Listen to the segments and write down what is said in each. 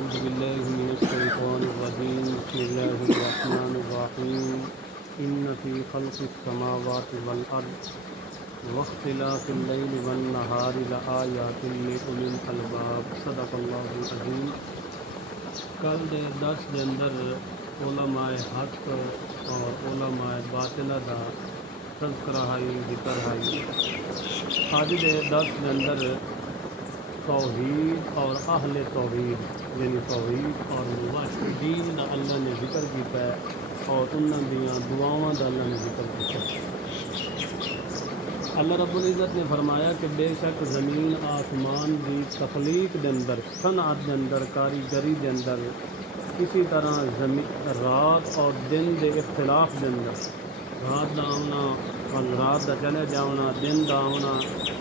أعوذ بالله من الشيطان الرجيم بسم الله الرحمن الرحيم إن في خلق السماوات والأرض واختلاف الليل والنهار لآيات لأولي الألباب صدق اللہ العظیم۔ کل دے درس دے اندر علماء حق اور علماء باطلہ دا تذکرہ ہے، ذکر ہے۔ آج دے درس دے اندر توحید اور اہل توحید یعنی توحید اور موحدین دا اللہ نے ذکر کیتا ہے اور انہاں دیاں دعاواں دا اللہ نے ذکر کیتا ہے۔ اللہ رب العزت نے فرمایا کہ بے شک زمین آسمان دی تخلیق دے اندر، صنعت دے اندر، کاریگری دے اندر، اسی طرح رات اور دن دے اختلاف دے اندر، رات دا آونا ول رات دا چلے جاونا، دن دا آونا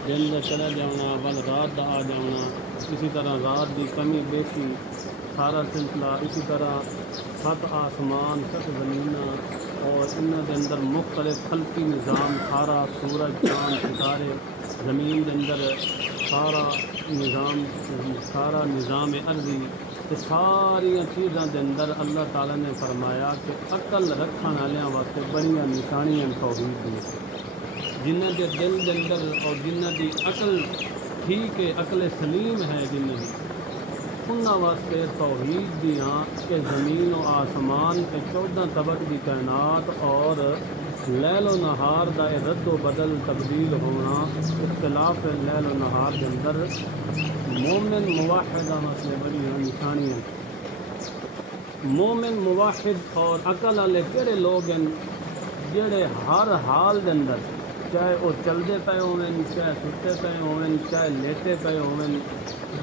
دن دا چلے جاونا ول رات دا آ جاونا، اسی طرح رات دی کمی بیشی سارا سلسلہ، اسی طرح سات آسمان، سات زمیناں اور انہاں دے اندر مختلف خلقی نظام، سارا سورج چاند ستارے، زمین دے اندر سارا نظام ارضی، ساری چیزاں دے اندر اللہ تعالیٰ نے فرمایا کہ عقل رکھن والیاں واسطے بڑیاں نشانیاں توحید دی، جنہاں دے دل دے اندر اور جنہاں دی عقل ٹھیک ہے، عقل سلیم ہے، جنہاں دی انہاں واسطے توحید دیاں کہ زمین و آسمان کے 14 طبق دی کائنات اور لیل و نہار دا رد و بدل تبدیل ہونا، اختلاف لیل و نہار کے اندر مومن موحدہ واسطے بڑی نشانیاں۔ مومن موحد اور عقل والے کہڑے لوگ ہیں جڑے ہر حال دے اندر، چاہے وہ چلتے پے ہوئن، چاہے ستے پے ہوئن، چاہے لیٹے پے ہوئن،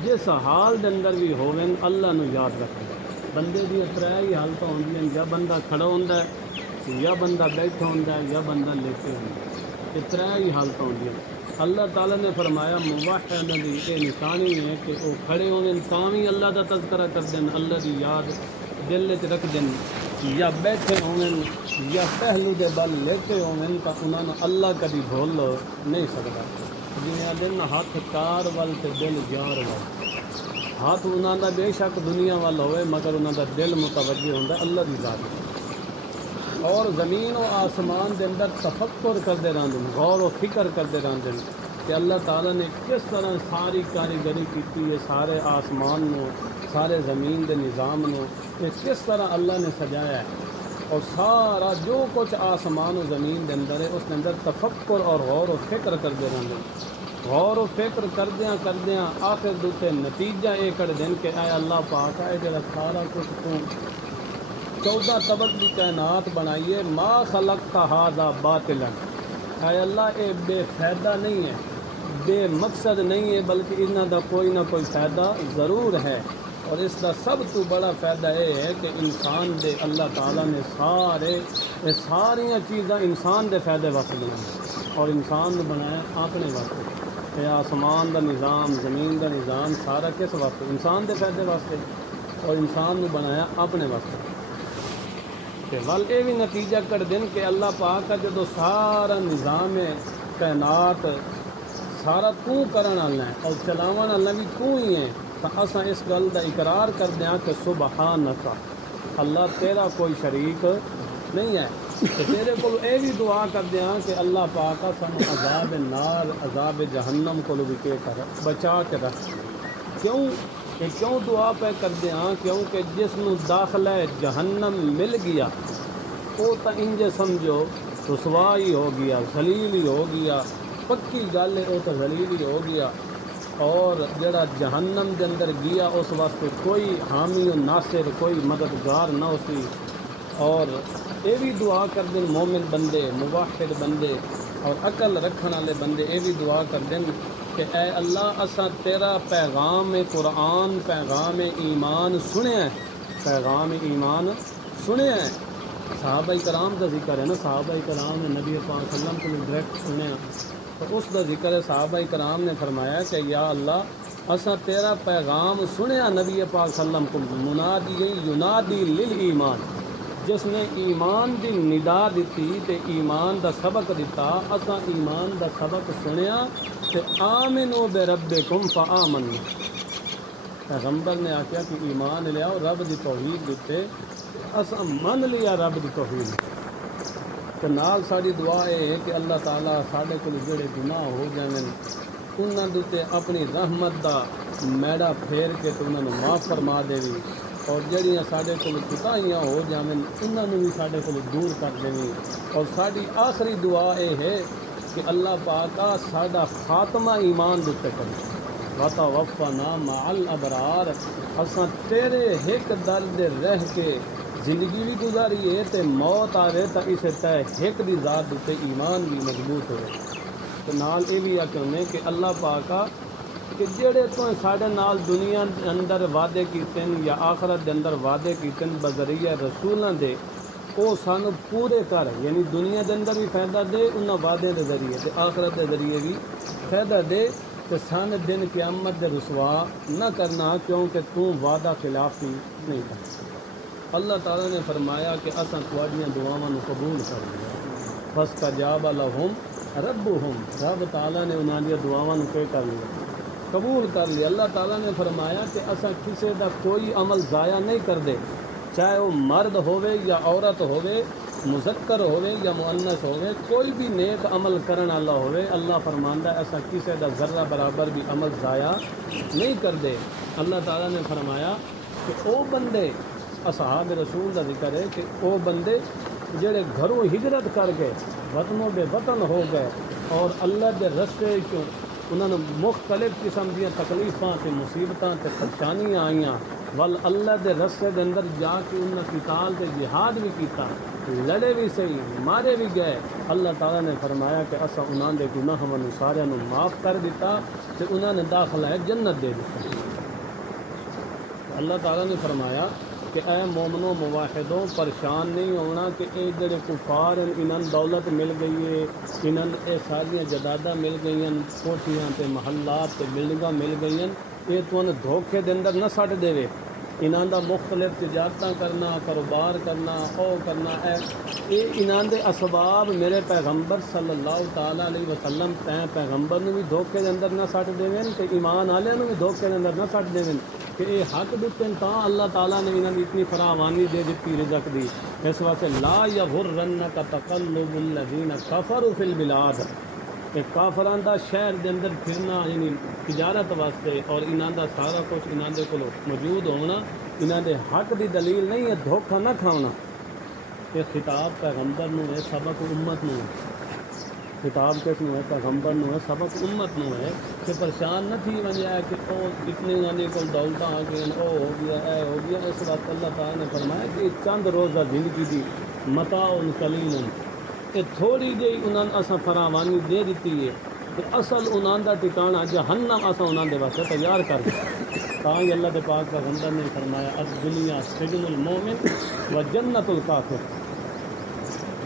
جس حال دے اندر بھی ہوئن اللہ نو یاد رکھیں۔ بندے دی ترے ہی حالتاں ہوندیاں، یا بندہ کھڑا ہوندا ہے، یا بندہ بیٹھا ہوندا ہے، یا بندہ لیٹے ہوندا ہے، یہ ترے ہی حالتاں ہوندیاں۔ اللہ تعالیٰ نے فرمایا موحد دی یہ نشانی ہے کہ وہ کھڑے ہوئن تاں بھی اللہ دا تذکرہ کر دین، اللہ دی یاد دل وچ رکھ دین، یا بیٹھے ہوئن یا پہلو دے بل لیٹے ہوئن تو انہاں نوں اللہ کبھی بھول نہیں سکتا۔ جنہاں دن ہاتھ کار ول تے دل یار ول، ہاتھ انہاں دا بے شک دنیا وال ہوئے مگر انہاں دا دل متوجہ ہوندا اللہ دی ذات، اور زمین و آسمان دے اندر تفکر کردے رہندے، غور و فکر کردے رہندے کہ اللہ تعالیٰ نے کس طرح ساری کاریگری کیتی ہے، سارے آسمان نو، سارے زمین دے نظام نو، کہ کس طرح اللہ نے سجایا ہے، اور سارا جو کچھ آسمان و زمین دے اندر ہے اس کے اندر تفکر اور غور و فکر کردے رہندے۔ غور و فکر کردیاں آخر دوتے نتیجہ یہ کر دیں کہ اے اللہ پاک ہے جڑا سارا کچھ تو 14 طبق کی کائنات بنائیے، ما خلقت ھذا باطلا، اے اللہ اے بے فائدہ نہیں ہے، بے مقصد نہیں ہے، بلکہ انہاں دا کوئی نہ کوئی فائدہ ضرور ہے، اور اس کا سب تو بڑا فائدہ یہ ہے کہ انسان دے اللہ تعالیٰ نے ساریاں چیزاں انسان دے فائدے واسطے بنائی، اور انسان نے بنایا اپنے واسطے۔ یہ آسمان دا نظام، زمین دا نظام سارا کس واسطے؟ انسان دے فائدے واسطے، اور انسان نے بنایا اپنے واسطے۔ کہ ول یہ بھی نتیجہ کر دیں کہ اللہ پاک کا جدو سارا نظام کائنات سارا تو کرن والا ہے اور چلاون والا بھی تو ہی ہے، تو اساں اس گل دا اقرار کر دیا کہ سبحانک، اللہ تیرا کوئی شریک نہیں ہے، کہ تیرے کو یہ بھی دعا کر دیا کہ اللہ پاک سانو عذاب نار، عذاب جہنم کو بھی کے کر بچا کے رکھ۔ کیوں دعا پہ کر دیا؟ کیونکہ جس نو داخلہ جہنم مل گیا وہ تو انجے سمجھو رسوائی ہو گیا، ذلیل ہی ہو گیا، پکی گل ہے وہ تو ذلیل ہی ہو گیا، اور جڑا جہنم دے اندر گیا اس واسطے کوئی حامی و ناصر، کوئی مددگار نہ ہوتی۔ اور یہ بھی دعا کر دیں مومن بندے، موحد بندے اور عقل رکھن والے بندے، یہ بھی دعا کر دیں کہ اے اللہ اساں تیرا پیغام قرآن، پیغام ایمان سنیا ہے، پیغام ایمان سنیا ہے۔ صحابہ کرام کا ذکر ہے نا، صحابہ کرام نے نبی پاک صلی اللہ علیہ وسلم کو ڈائریکٹ سنیا، تو اس کا ذکر ہے۔ صحابہ کرام نے فرمایا کہ یا اللہ اساں تیرا پیغام سنیا نبی پاک صلی اللہ علیہ وسلم کو، منادی ینادی للایمان، جس نے ایمان دی ندا دیتی تے ایمان دا سبق دیتا، اساں ایمان دا سبق سنیا تے آمنو بربکم فآمنا، پیغمبر نے آخیا کہ ایمان لیاؤ رب دی توحید دیتے اساں من لیا رب دی توحید تے نال ساری دعا ہے کہ اللہ تعالیٰ ساڈے کول جڑے گناہ ہو جاویں انہاں دے تے اپنی رحمت دا میڑا پھیر کے تے انہاں نوں معاف فرما دیوی اور جڑیاں ساڈے کول کوتاہیاں ہو جاویں انہاں نوں بھی ساڈے کول دور کر دیوی اور ساڈی آخری دعا یہ ہے کہ اللہ پاک ساڈا خاتمہ ایمان دے تے کرے وَتَوَفَّنَا مَعَ الْأَبْرَارِ اساں تیرے ایک در دے رہ کے زندگی بھی گزاری ہے تے موت آوے تا اسے تے ایک دی ذات تے ایمان بھی مضبوط ہوئے تے نال یہ بھی آکھنے کہ اللہ پاکا کہ جڑے تو ساڈے نال دنیا دے اندر وعدے کیتے یا آخرت دے اندر وعدے کیتے بذریعہ رسولاں دے وہ سانو پورے کر یعنی دنیا دے اندر بھی فائدہ دے انہاں وعدے دے ذریعے تے آخرت دے ذریعے بھی فائدہ دے تے سان دن قیامت دے رسوا نہ کرنا کیونکہ تو وعدہ خلافی نہیں کرتا اللہ تعالیٰ نے فرمایا کہ اساں تواڈیاں دعاواں نوں قبول کر لیا فاستجاب لہم ربہم رب تعالیٰ نے انہاں دی دعاواں نوں کر لیا قبول کر لیا اللہ تعالیٰ نے فرمایا کہ اساں کسے دا کوئی عمل ضائع نہیں کر دے چاہے وہ مرد ہوئے یا عورت ہوئے مذکر ہوئے یا مؤنث ہوئے کوئی بھی نیک عمل کرن والا ہوئے اللہ فرماندا ہے ایسا کسی دا ذرہ برابر بھی عمل ضائع نہیں کر دے اللہ تعالیٰ نے فرمایا کہ او بندے اصحاب رسول دا ذکر ہے کہ او بندے جڑے گھروں ہجرت کر کے وطنوں بے وطن ہو گئے اور اللہ دے رستے چوں انہوں نے مختلف قسم دیا تکلیفاں تے مصیبتاں تے پریشانیاں آئیاں ول اللہ دے رستے دے اندر جا کے انہوں نے قتال تے جہاد بھی کیتا لڑے بھی صحیح مارے بھی گئے اللہ تعالیٰ نے فرمایا کہ اسا انہاں دے گناہاں نوں سارے نوں معاف کر دیتا تے انہوں نے داخلہ جنت دے دیتا اللہ تعالیٰ نے فرمایا کہ اے مومنوں مواحدوں پریشان نہیں ہونا کہ اے جڑے کفار ہیں انہاں دولت مل گئی ہے انہاں اے ساریاں جداداں مل گئی ہیں کوٹھیاں تے محلات تے بلڈنگاں مل گئی ہیں یہ تمہیں دھوکے دے اندر نہ سٹ دے انہاں دا مختلف تجارتاں کرنا کاروبار کرنا او کرنا اے انہاں دے اسباب میرے پیغمبر صلی اللہ تعالیٰ علیہ وسلم تے پیغمبر نو بھی دھوکے دے اندر نہ سٹ دے تے ایمان والے نو بھی دھوکے دے اندر نہ سٹ دے کہ یہ حق دیتے تاں اللہ تعالیٰ نے انہوں نے اتنی فراوانی دے دیتی رزق دی اس واسطے لا یغرنک تقلب الذین کفروا فی البلاد کہ کافران دا شہر دے اندر پھرنا یعنی تجارت واسطے اور انہاں دا سارا کچھ انہاں دے کولو موجود ہونا انہاں دے حق دی دلیل نہیں ہے دھوکہ نہ کھانا یہ خطاب پیغمبر نو ہے سبق امت نو ہے خطاب کس نو ہے پیغمبر نو ہے سبق امت نو ہے کہ پریشان نہ تھی ونجا ہے کہ او اتنے انہوں کو دولتاں آ گئے او ہو گیا اے ہو گیا اس وقت اللہ تعالیٰ نے فرمایا کہ چند روزہ زندگی دی متاع قلیل کہ تھوڑی جی انہوں نے اساں فراوانی دے دیتی ہے کہ اصل انہوں دا ٹھکانہ جہنم اساں انہوں دے واسطے تیار کر دیا تاں ہی اللہ دے پاک پیغمبر نے فرمایا الدنیا سجن المومن و جنت الکافر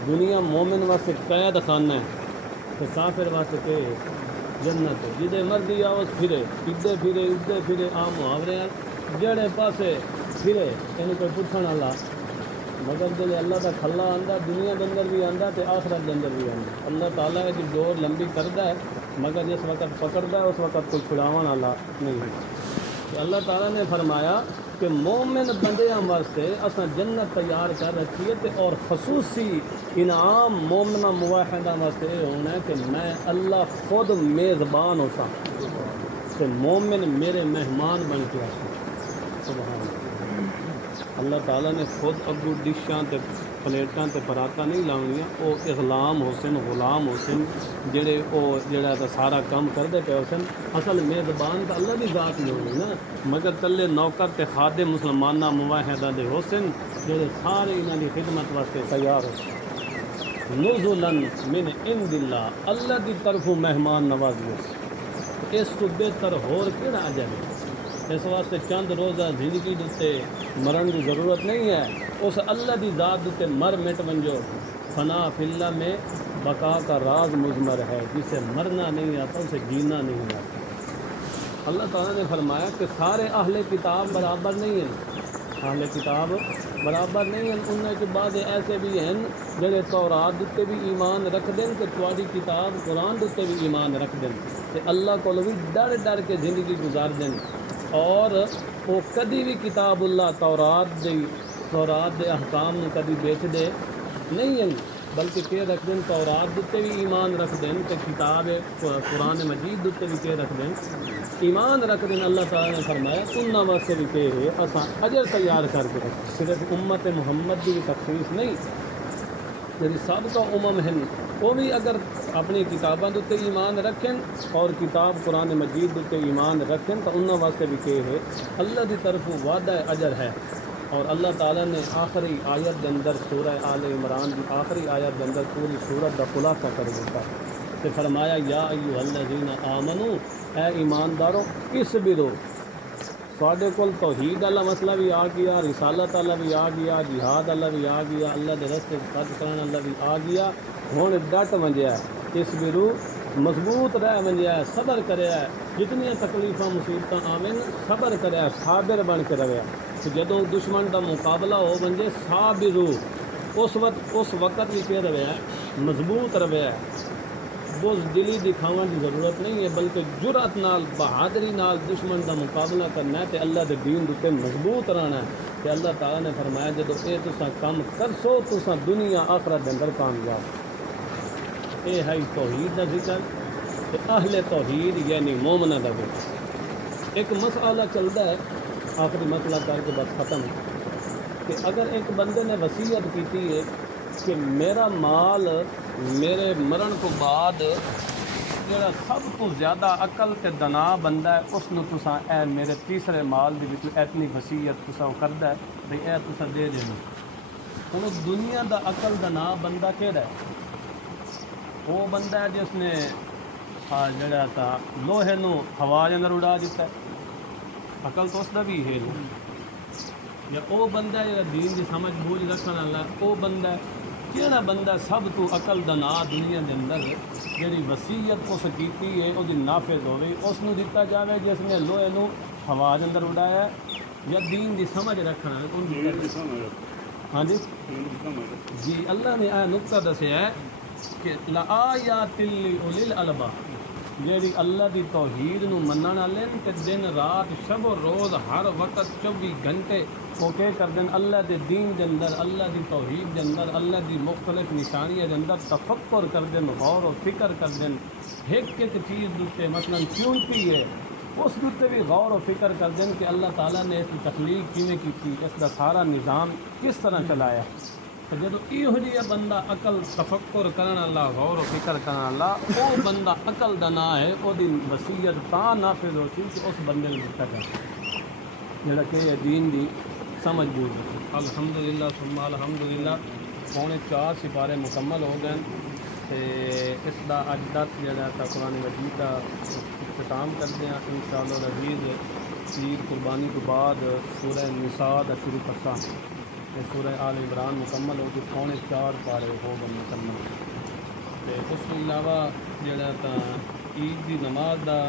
دنیا مومن واسطے قید خانہ ہے تو کافر واسطے کہ جنت ہے جدے مرضی آؤ پھرے ادے پھرے آ محاورے جڑے پاسے پھرے انہوں کوئی پوچھنے والا مگر جب اللہ کا کھلا آندا دنیا کے اندر بھی آندا تے آخرت کے اندر بھی آندا اللہ تعالیٰ کی ڈور لمبی کرتا ہے مگر جس وقت پکڑتا ہے اس وقت کوئی چھڑاون والا نہیں ہے اللہ تعالیٰ نے فرمایا کہ مومن بندیاں واسطے اساں جنت تیار کر رکھی ہے اور خصوصی انعام مومنہ مواحدہ واسطے یہ ہونا ہے کہ میں اللہ خود میزبان ہو سا کہ مومن میرے مہمان بن کے آسا سبحان اللہ تعالیٰ نے خود اگو ڈشاں تے پلیٹاں تے پراتاں نہیں لاؤنیاں او اغلام حسن غلام حسن جڑے او جڑا تا سارا کام کردے پے حسن اصل میزبان تا اللہ دی ذات نہیں ہونی نا مگر تلے نوکر تے خادم مسلمانہ مواحدہ دے حسن جڑے سارے انہاں دی خدمت واسطے تیار ہو نزلاً من عند اللہ اللہ دی طرفوں مہمان نوازی اس تو بہتر ہور کیڑا عجب ہے اس واسطے چند روزہ زندگی دیتے مرن کی ضرورت نہیں ہے اس اللہ دی ذات دیتے مر مٹ ونجو فنا فی اللہ میں بقا کا راز مضمر ہے جسے مرنا نہیں آتا اسے جینا نہیں آتا اللہ تعالیٰ نے فرمایا کہ سارے اہل کتاب برابر نہیں ہیں اہل کتاب برابر نہیں ہیں ان کے بعد ایسے بھی ہیں جڑے تورات دیتے بھی ایمان رکھ دیں کہ تواڈی کتاب قرآن دیتے بھی ایمان رکھ دیں کہ اللہ کو بھی ڈر ڈر کے زندگی گزار دیں اور وہ کدی بھی کتاب اللہ تورات دے احکام نو کدی بیچ دے نہیں ہیں، بلکہ کہ رکھ دیں تورات دے بھی ایمان رکھ دیں کہ کتاب قرآن مجید دے بھی کہ رکھ دیں ایمان رکھ دیں۔ اللہ تعالیٰ نے فرمایا انہاں واسطے بھی کہ ہے اساں اجر تیار کر کے رکھ، صرف امت محمد کی بھی تخصیص نہیں، یعنی سب کا ہیں وہ بھی اگر اپنی کتابوں کے ایمان رکھیں اور کتاب قرآن مجید کے ایمان رکھیں تو انہوں واسطے بھی کہ ہے اللہ کی طرف وعدہ اجر ہے۔ اور اللہ تعالیٰ نے آخری آیت کے اندر سورہ آل عمران کی آخری آیت کے اندر پوری سورت کا خلاصہ کر دیتا کہ فرمایا یا ایھا الذین آمنو، اے ایماندارو اصبروا، تھوڑے کول توحید والا مسئلہ بھی آ گیا، رسالت والا بھی آ گیا، جہاد والا بھی آ گیا، اللہ کے رستے خرچ کرنے والا بھی آ گیا، ہوں ڈٹ ونجیا اصبروا، مضبوط رہ ونجیا، صبر کریا، جتنی تکلیفاں مصیبتاں آویں صبر کریا، صابر بن کے رہیا، کہ جدوں دشمن کا مقابلہ ہو ونجے صابروا، اس وقت بھی کہ رہیا مضبوط رہیا، دلی دکھاوا کی ضرورت نہیں ہے، بلکہ جرأت نال بہادری نال دشمن کا مقابلہ کرنا ہے، تے اللہ کے دین دے مضبوط رہنا ہے۔ کہ اللہ تعالیٰ نے فرمایا جدو یہ تساں کام کرسو تساں دنیا آخرت دے اندر کامیاب۔ یہ ہے توحید کا ذکر، تے اہل توحید یعنی مومنہ کا ذکر۔ ایک مسئلہ چلتا ہے، آخری مسئلہ کر کے بس ختم، کہ اگر ایک بندے نے وصیت کی ہے کہ میرا مال میرے مرن کو بعد جڑا سب کو زیادہ عقل تے دنا بندہ ہے اس نو تساں اے میرے تیسرے مال دی وچ اتنی وصیت تساں کردا ہے بھئی اے تساں دے دینا۔ ہن دنیا دا عقل دنا بندہ کیڑا ہے؟ وہ بندہ ہے جس نے جڑا تا لوہے نو ہوا دے اندر اڑا دیتا ہے، عقل تو اس دا بھی ہے نا، یا وہ بندہ ہے جڑا دین دی سمجھ بوجھ رکھن والا، وہ بندہ ہے کیڑا بندہ سب تو عقل دنا دنیا دے اندر جیڑی وصیت اس کیتی ہے وہ نافذ ہوے اس نو دتا جاوے جس نے لوہے نو ہوا دے اندر اڑایا، یا دین دی سمجھ رکھنا ہے۔ ہاں جی اللہ نے یہ نقطہ دسیا ہے کہ لآیات لأولی الالباب، جیڑی اللہ دی توحید نو منن والے تے دن رات شب و روز ہر وقت 24 گھنٹے وہ کہ کردن اللہ دے دین دے اندر، اللہ دی توحید دے اندر، اللہ دی مختلف نشانیاں دے اندر تفکر کردن، غور و فکر کردن، ایک چیز دوتے مثلا کیونٹی ہے اس دوتے بھی غور و فکر کردن کہ اللہ تعالیٰ نے اس کی تخلیق کیویں کی، اس کا سارا نظام کس طرح چلایا۔ تو جدو یہ جہا بندہ عقل تفکر کرنے والا، غور و فکر کرنے والا، وہ بندہ عقل دا نہ ہے، وہ وصیت تاں نافذ ہوتی کہ اس بندے نے دتا جائے جڑا کہ دین دی سمجھ بوجھ رکھے۔ الحمدللہ ثم الحمدللہ 4.5 سپارے مکمل ہو گئے، تے اس دا اج تک جڑا تا قرآن مجید کا اختتام کرتے ہیں انشاءاللہ العزیز۔ عید قربانی کے بعد سورہ نساء دا شروع کرتا، سورہ آل عمران مکمل ہو کے 4.5 پارے ہو گئے مکمل۔ تے اس کے علاوہ جڑا تا عید دی نماز دا